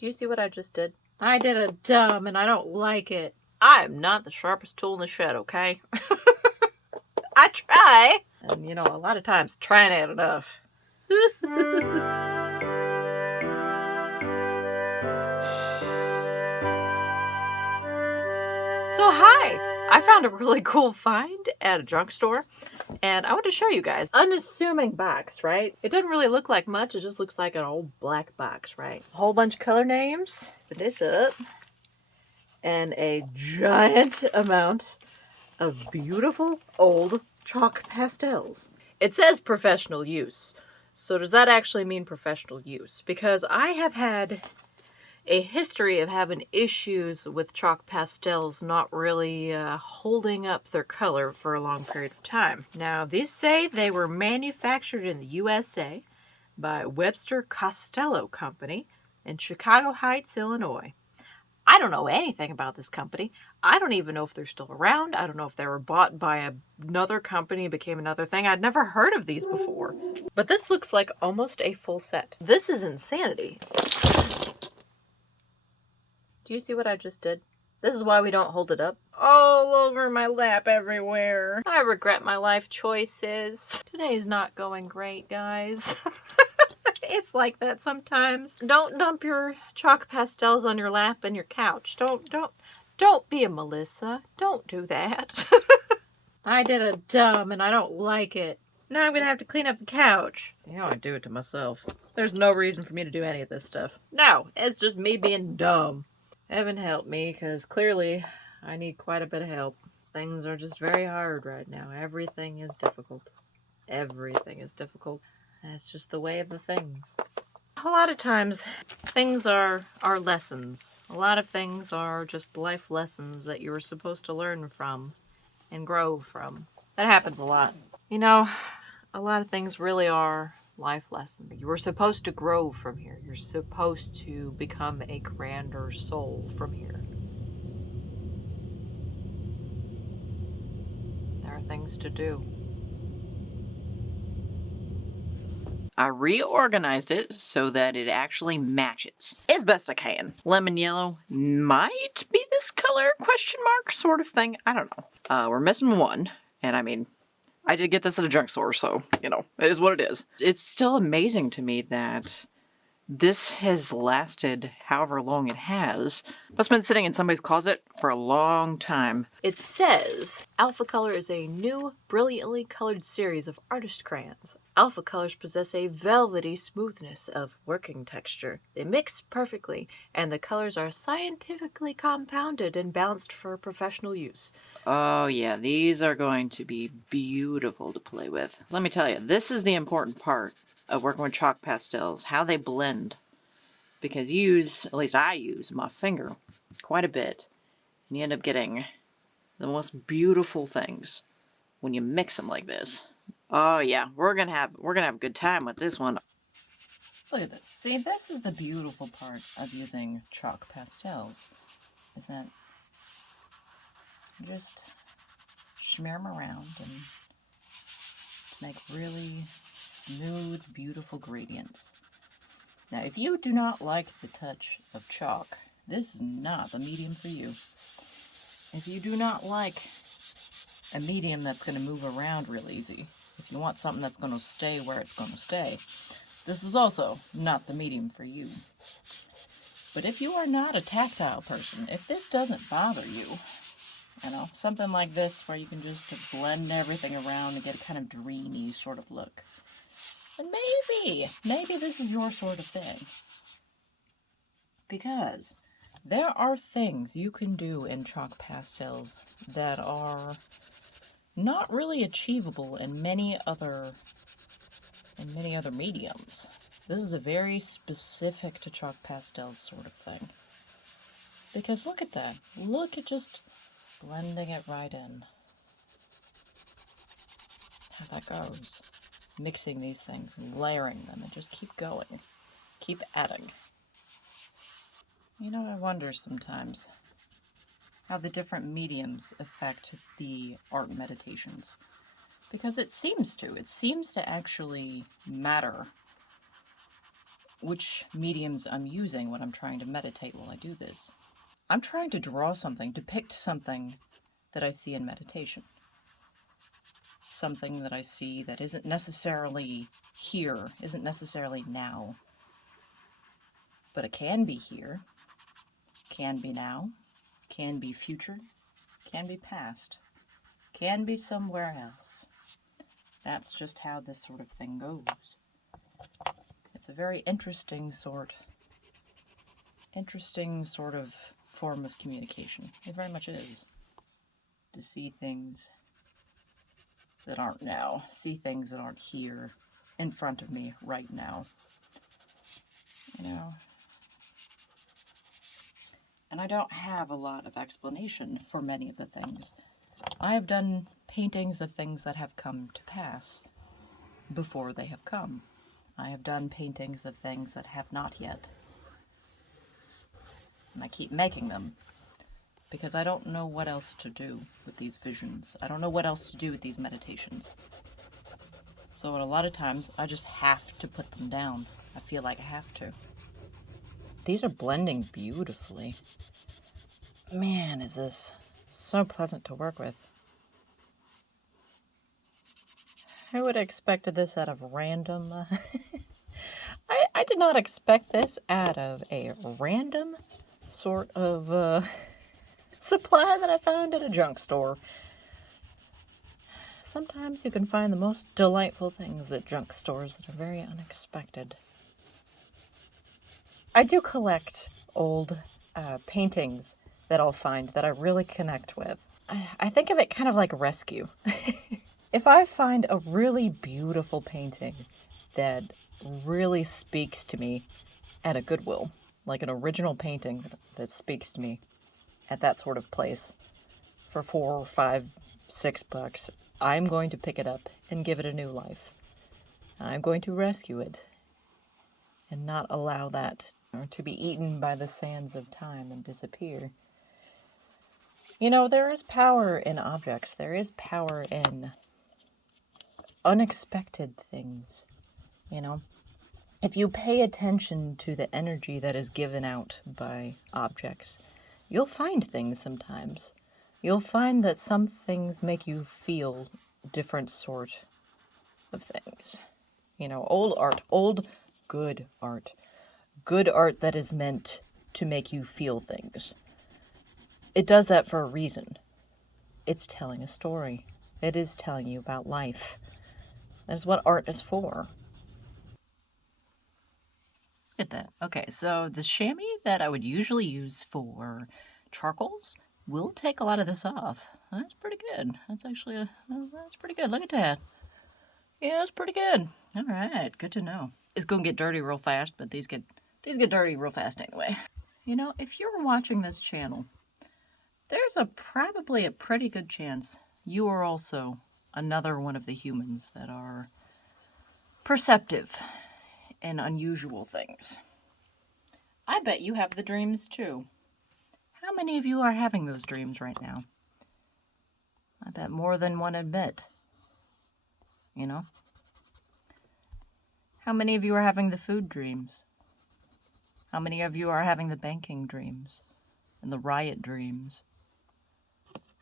Do you see what I just did? I did a dumb and I don't like it. I am not the sharpest tool in the shed, okay? I try. And you know, a lot of times trying ain't enough. So hi! I found a really cool find at a junk store, and I want to show you guys. Unassuming box, right? It doesn't really look like much, it just looks like an old black box, right? A whole bunch of color names. Put this up. And a giant amount of beautiful old chalk pastels. It says professional use. So does that actually mean professional use? Because I have had a history of having issues with chalk pastels not really holding up their color for a long period of time. Now, these say they were manufactured in the USA by Webster Costello Company in Chicago Heights, Illinois. I don't know anything about this company. I don't even know if they're still around. I don't know if they were bought by another company and became another thing. I'd never heard of these before. But this looks like almost a full set. This is insanity. Do you see what I just did? This is why we don't hold it up. All over my lap everywhere. I regret my life choices. Today's not going great, guys. It's like that sometimes. Don't dump your chalk pastels on your lap and your couch. Don't be a Melissa. Don't do that. I did a dumb and I don't like it. Now I'm gonna have to clean up the couch. You know, I do it to myself. There's no reason for me to do any of this stuff. No, it's just me being dumb. Heaven help me, because clearly I need quite a bit of help. Things are just very hard right now. Everything is difficult. Everything is difficult. That's just the way of the things. A lot of times, things are lessons. A lot of things are just life lessons that you were supposed to learn from and grow from. That happens a lot. You know, a lot of things really are life lessons. You were supposed to grow from here. You're supposed to become a grander soul from here. There are things to do. I reorganized it so that it actually matches as best I can. Lemon yellow might be this color, question mark, sort of thing. I don't know. We're missing one, and I mean, I did get this at a junk store, so, you know, it is what it is. It's still amazing to me that this has lasted however long it has. It's been sitting in somebody's closet for a long time. It says Alphacolor is a new, brilliantly colored series of artist crayons. Alphacolors possess a velvety smoothness of working texture. They mix perfectly, and the colors are scientifically compounded and balanced for professional use. Oh yeah, these are going to be beautiful to play with. Let me tell you, this is the important part of working with chalk pastels, how they blend. Because at least I use my finger quite a bit, and you end up getting the most beautiful things when you mix them like this. Oh yeah, we're gonna have a good time with this one. Look at this. See, this is the beautiful part of using chalk pastels, is that you just smear them around and make really smooth, beautiful gradients. Now, if you do not like the touch of chalk, this is not the medium for you. If you do not like a medium that's going to move around real easy, if you want something that's going to stay where it's going to stay, this is also not the medium for you. But if you are not a tactile person, if this doesn't bother you, you know, something like this where you can just blend everything around and get a kind of dreamy sort of look, and maybe this is your sort of thing. Because there are things you can do in chalk pastels that are not really achievable in many other mediums. This is a very specific to chalk pastels sort of thing. Because look at that. Look at just blending it right in. How that goes. Mixing these things and layering them and just keep going. Keep adding. You know, I wonder sometimes how the different mediums affect the art meditations. Because it seems to actually matter which mediums I'm using when I'm trying to meditate while I do this. I'm trying to draw something, depict something that I see in meditation. Something that I see that isn't necessarily here, isn't necessarily now, but it can be here, can be now, can be future, can be past, can be somewhere else. That's just how this sort of thing goes. It's a very interesting sort of form of communication. It very much is. To see things that aren't now, see things that aren't here in front of me right now. You know? And I don't have a lot of explanation for many of the things. I have done paintings of things that have come to pass before they have come. I have done paintings of things that have not yet. And I keep making them because I don't know what else to do with these visions. I don't know what else to do with these meditations. So a lot of times I just have to put them down. I feel like I have to. These are blending beautifully. Man, is this so pleasant to work with. I would have expected this out of random... I did not expect this out of a random sort of supply that I found at a junk store. Sometimes you can find the most delightful things at junk stores that are very unexpected. I do collect old paintings that I'll find that I really connect with. I think of it kind of like a rescue. If I find a really beautiful painting that really speaks to me at a Goodwill, like an original painting that speaks to me at that sort of place for $4, $5, $6, I'm going to pick it up and give it a new life. I'm going to rescue it and not allow that to be eaten by the sands of time and disappear. You know, there is power in objects. There is power in unexpected things, you know. If you pay attention to the energy that is given out by objects, you'll find things sometimes. You'll find that some things make you feel different sort of things. You know, old art, old good art that is meant to make you feel things. It does that for a reason. It's telling a story. It is telling you about life. That is what art is for. Look at that. Okay, so the chamois that I would usually use for charcoals will take a lot of this off. That's pretty good. That's actually that's pretty good. Look at that. Yeah, that's pretty good. All right, good to know. It's going to get dirty real fast, but these get dirty real fast anyway. You know, if you're watching this channel, there's probably a pretty good chance you are also another one of the humans that are perceptive in unusual things. I bet you have the dreams too. How many of you are having those dreams right now? I bet more than one admit. You know? How many of you are having the food dreams? How many of you are having the banking dreams and the riot dreams?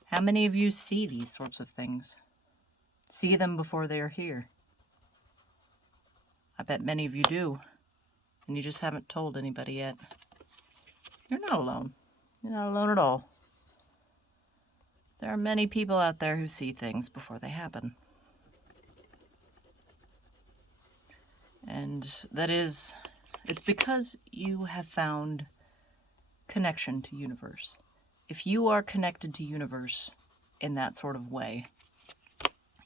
How many of you see these sorts of things? See them before they are here? I bet many of you do, and you just haven't told anybody yet. You're not alone. You're not alone at all. There are many people out there who see things before they happen. And it's because you have found connection to universe. If you are connected to universe in that sort of way,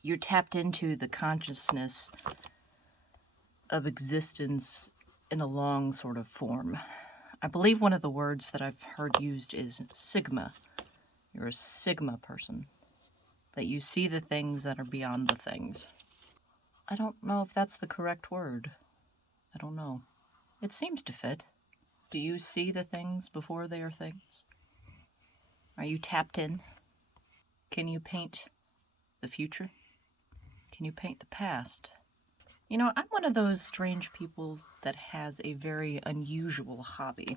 you're tapped into the consciousness of existence in a long sort of form. I believe one of the words that I've heard used is sigma. You're a sigma person. That you see the things that are beyond the things. I don't know if that's the correct word. I don't know. It seems to fit. Do you see the things before they are things? Are you tapped in? Can you paint the future? Can you paint the past? You know, I'm one of those strange people that has a very unusual hobby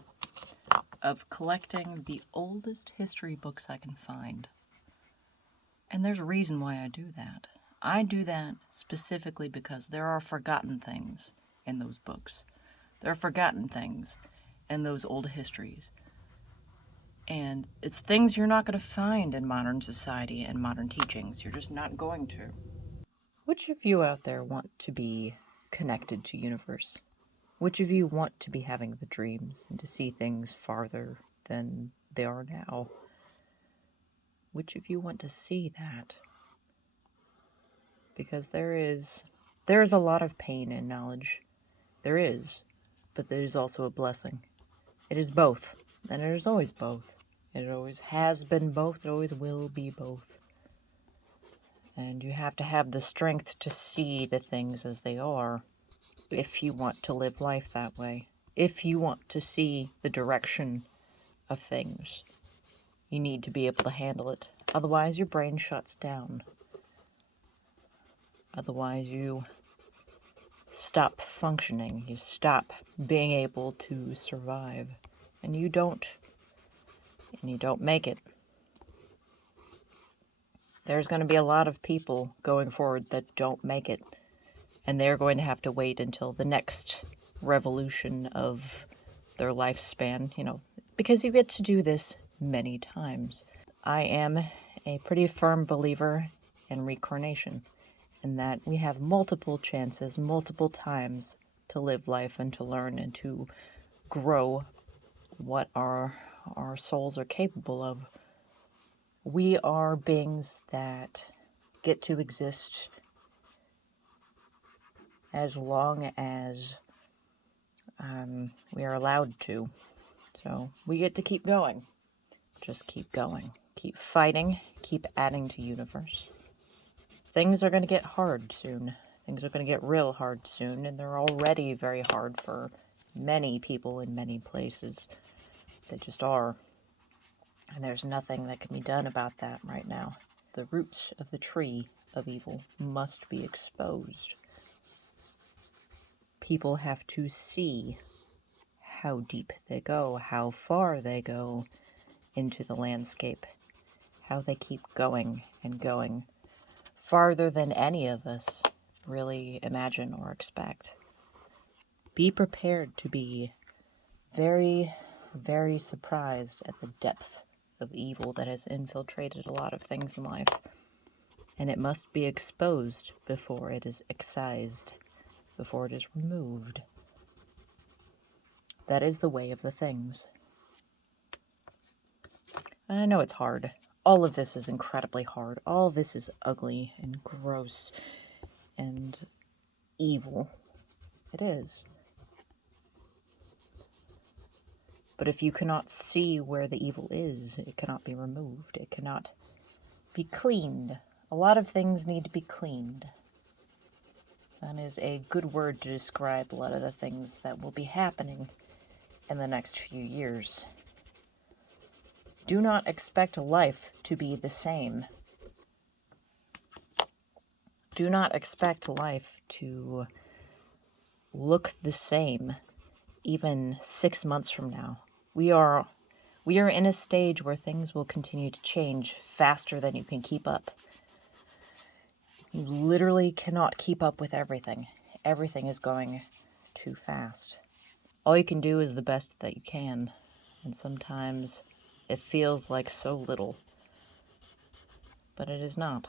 of collecting the oldest history books I can find. And there's a reason why I do that. I do that specifically because there are forgotten things in those books. There are forgotten things in those old histories. And it's things you're not going to find in modern society and modern teachings. You're just not going to. Which of you out there want to be connected to universe? Which of you want to be having the dreams and to see things farther than they are now? Which of you want to see that? Because there is a lot of pain in knowledge. There is, but there is also a blessing. It is both, and it is always both. It always has been both, it always will be both. And you have to have the strength to see the things as they are if you want to live life that way. If you want to see the direction of things, you need to be able to handle it. Otherwise, your brain shuts down. Otherwise, you stop functioning. You stop being able to survive. And you don't make it. There's going to be a lot of people going forward that don't make it. And they're going to have to wait until the next revolution of their lifespan, because you get to do this many times. I am a pretty firm believer in reincarnation, in that we have multiple chances, multiple times to live life and to learn and to grow what our souls are capable of. We are beings that get to exist as long as we are allowed to. So we get to keep going. Just keep going. Keep fighting. Keep adding to universe. Things are going to get hard soon. Things are going to get real hard soon, and they're already very hard for many people in many places. They just are. And there's nothing that can be done about that right now. The roots of the tree of evil must be exposed. People have to see how deep they go, how far they go into the landscape, how they keep going and going, farther than any of us really imagine or expect. Be prepared to be very, very surprised at the depth of evil that has infiltrated a lot of things in life, and it must be exposed before it is excised, before it is removed. That is the way of the things. And I know it's hard. All of this is incredibly hard. All of this is ugly and gross and evil. It is. But if you cannot see where the evil is, it cannot be removed. It cannot be cleaned. A lot of things need to be cleaned. That is a good word to describe a lot of the things that will be happening in the next few years. Do not expect life to be the same. Do not expect life to look the same even 6 months from now. We are in a stage where things will continue to change faster than you can keep up. You literally cannot keep up with everything. Everything is going too fast. All you can do is the best that you can, and sometimes it feels like so little, but it is not.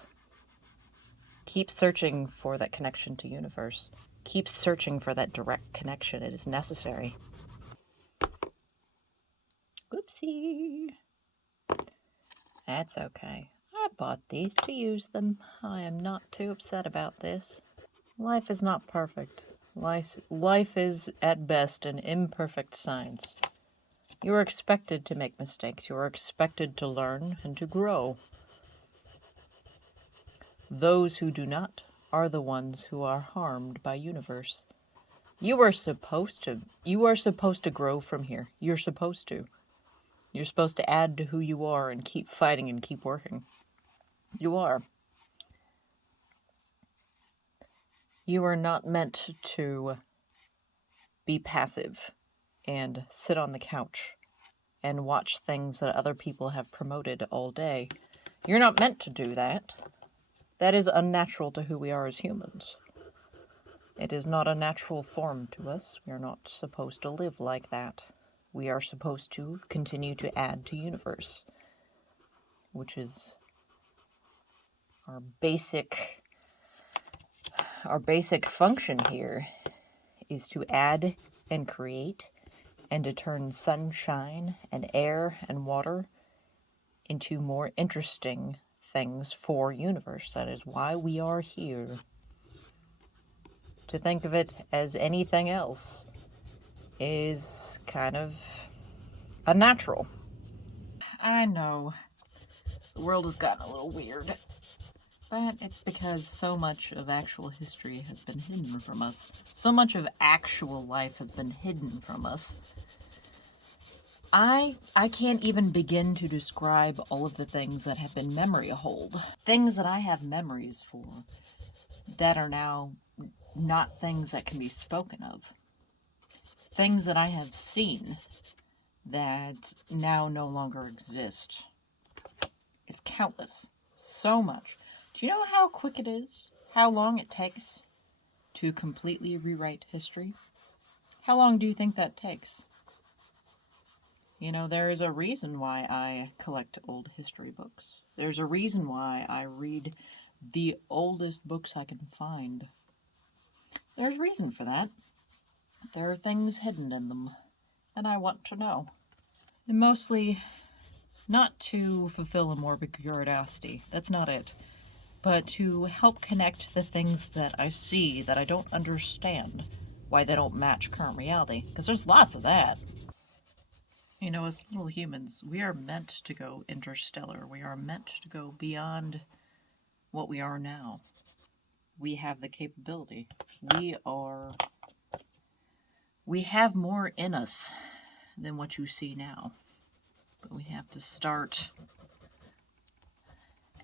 Keep searching for that connection to universe. Keep searching for that direct connection. It is necessary. Whoopsie. That's okay. I bought these to use them. I am not too upset about this. Life is not perfect. Life is, at best, an imperfect science. You are expected to make mistakes. You are expected to learn and to grow. Those who do not are the ones who are harmed by universe. You are supposed to grow from here. You're supposed to. You're supposed to add to who you are and keep fighting and keep working. You are. You are not meant to be passive and sit on the couch and watch things that other people have promoted all day. You're not meant to do that. That is unnatural to who we are as humans. It is not a natural form to us. We are not supposed to live like that. We are supposed to continue to add to universe, which is our basic function here, is to add and create and to turn sunshine and air and water into more interesting things for universe. That is why we are here. To think of it as anything else is kind of unnatural. I know the world has gotten a little weird, but it's because so much of actual history has been hidden from us. So much of actual life has been hidden from us. I can't even begin to describe all of the things that have been memory hold. Things that I have memories for that are now not things that can be spoken of. Things that I have seen that now no longer exist. It's countless. So much. Do you know how quick it is? How long it takes to completely rewrite history? How long do you think that takes? You know, there is a reason why I collect old history books. There's a reason why I read the oldest books I can find. There's reason for that. There are things hidden in them, and I want to know. And mostly, not to fulfill a morbid curiosity, that's not it, but to help connect the things that I see that I don't understand, why they don't match current reality, because there's lots of that. You know, as little humans, we are meant to go interstellar. We are meant to go beyond what we are now. We have the capability. We have more in us than what you see now. But we have to start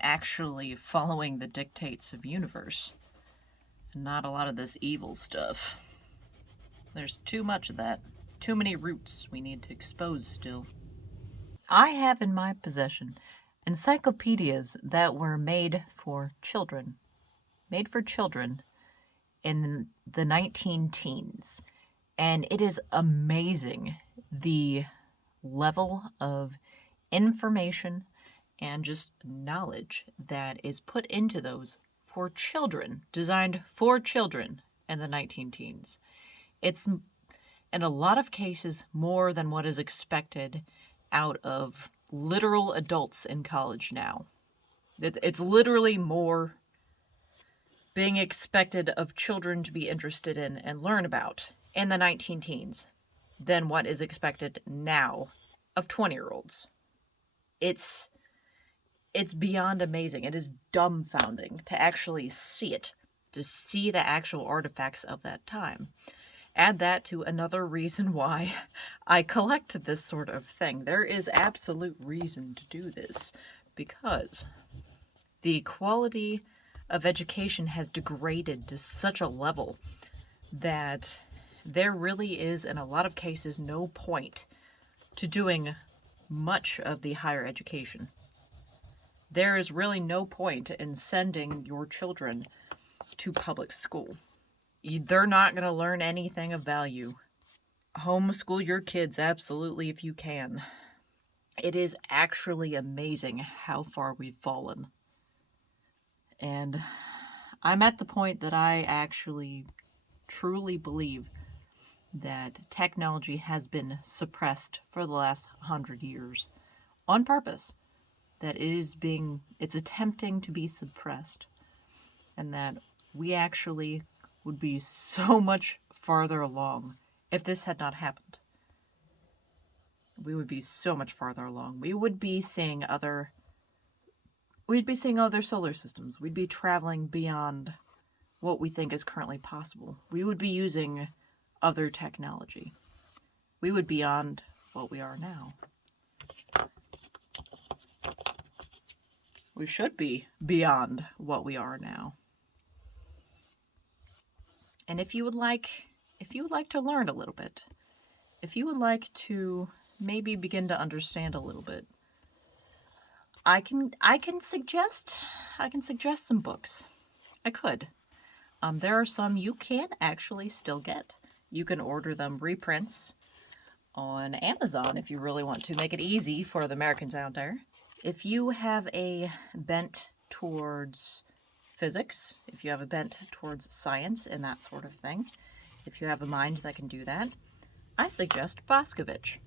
actually following the dictates of universe and not a lot of this evil stuff. There's too much of that. Too many roots we need to expose still. I have in my possession encyclopedias that were made for children. Made for children in the 19 teens. And it is amazing the level of information and just knowledge that is put into those for children, designed for children in the 19 teens. It's, in a lot of cases, more than what is expected out of literal adults in college now. It's literally more being expected of children to be interested in and learn about in the 19 teens than what is expected now of 20-year-olds. It's beyond amazing. It is dumbfounding to actually see it, to see the actual artifacts of that time. Add that to another reason why I collect this sort of thing. There is absolute reason to do this, because the quality of education has degraded to such a level that there really is, in a lot of cases, no point to doing much of the higher education. There is really no point in sending your children to public school. They're not going to learn anything of value. Homeschool your kids, absolutely, if you can. It is actually amazing how far we've fallen. And I'm at the point that I actually truly believe that technology has been suppressed for the last 100 years on purpose. That it's attempting to be suppressed, and that we actually would be so much farther along if this had not happened. We would be so much farther along. We would be seeing other solar systems. We'd be traveling beyond what we think is currently possible. We would be using other technology. We would be beyond what we are now. We should be beyond what we are now. And if you would like to learn a little bit, if you would like to maybe begin to understand a little bit, I can suggest some books. I could. There are some you can actually still get. You can order them reprints on Amazon if you really want to make it easy for the Americans out there. If you have a bent towards physics, if you have a bent towards science and that sort of thing, if you have a mind that can do that, I suggest Boscovich.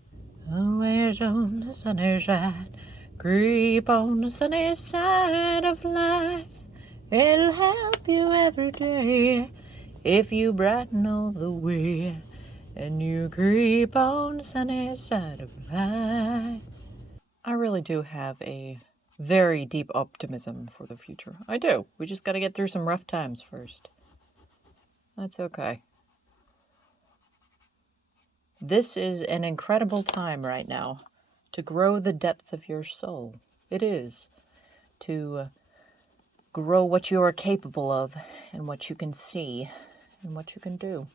Always on the sunny side, creep on the sunny side of life. It'll help you every day if you brighten all the way and you creep on the sunny side of life. I really do have a very deep optimism for the future. I do. We just got to get through some rough times first. That's okay. This is an incredible time right now to grow the depth of your soul. It is. To grow what you are capable of and what you can see and what you can do.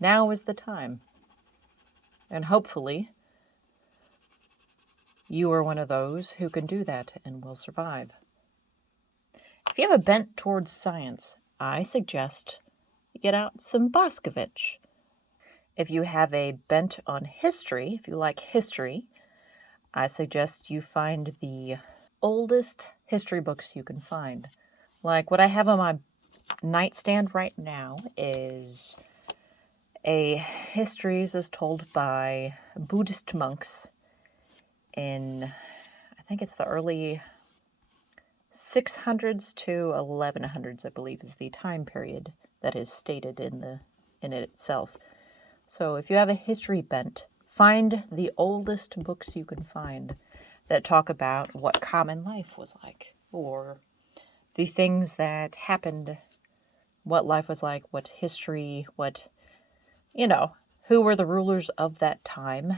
Now is the time. And hopefully, you are one of those who can do that and will survive. If you have a bent towards science, I suggest you get out some Boscovich. If you have a bent on history, if you like history, I suggest you find the oldest history books you can find. Like what I have on my nightstand right now is a histories as told by Buddhist monks in, I think it's the early 600s to 1100s, I believe, is the time period that is stated in it itself. So if you have a history bent, find the oldest books you can find that talk about what common life was like, or the things that happened, what life was like, what history, what, who were the rulers of that time,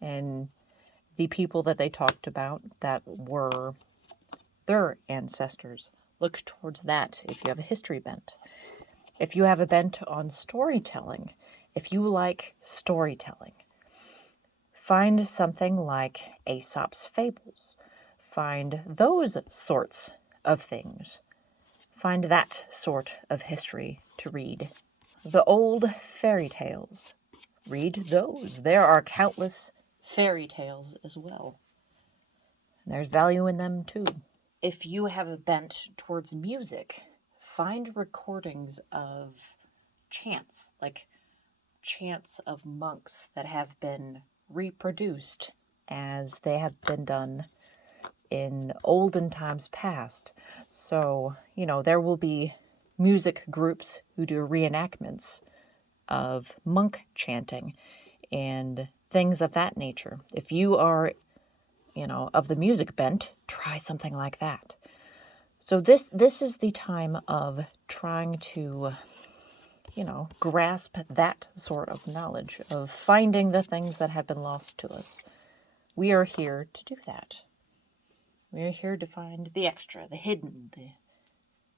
and the people that they talked about that were their ancestors. Look towards that if you have a history bent. If you have a bent on storytelling, if you like storytelling, find something like Aesop's Fables. Find those sorts of things. Find that sort of history to read. The old fairy tales. Read those. There are countless fairy tales as well. And there's value in them too. If you have a bent towards music, find recordings of chants, like chants of monks that have been reproduced as they have been done in olden times past. So, there will be music groups who do reenactments of monk chanting and things of that nature. If you are, of the music bent, try something like that. So this is the time of trying to, grasp that sort of knowledge, of finding the things that have been lost to us. We are here to do that. We are here to find the extra, the hidden,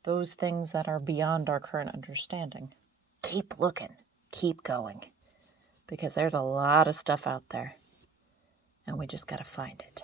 those things that are beyond our current understanding. Keep looking, keep going, because there's a lot of stuff out there, and we just got to find it.